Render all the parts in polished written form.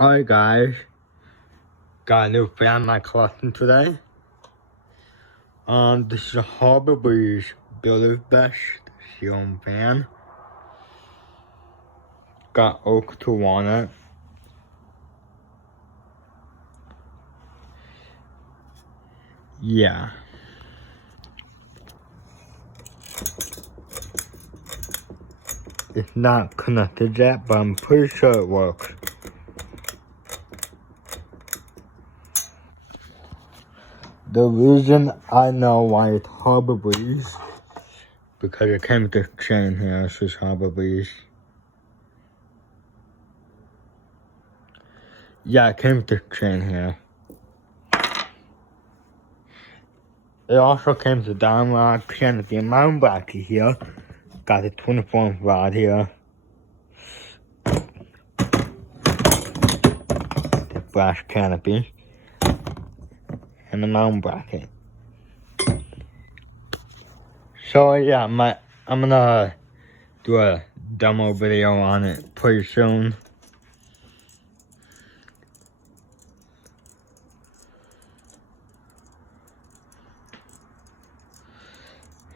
Alright guys, got a new fan in my collection today. This is a Harbor Breeze Builder's Best ceiling fan. Got oak to walnut. Yeah. It's not connected yet, but I'm pretty sure it works. The reason I know why it's Harbor Breeze, because it came with this chain here. This is Harbor Breeze. Yeah, it came with this chain here. It also came with the down rod canopy mountain bracket here. Got the 24-inch rod here. The brass canopy. And the mountain bracket. So yeah, I'm gonna do a demo video on it pretty soon.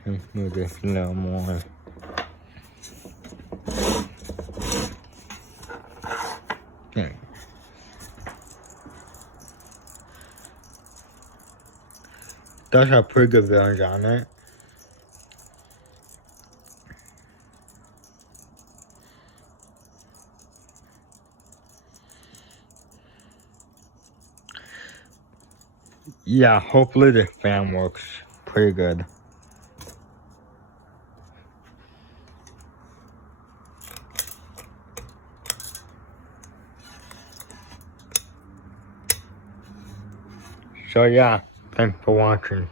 Let's move this a little more. Okay. Does have pretty good values on it. Yeah, hopefully this fan works pretty good. So yeah, thanks for watching.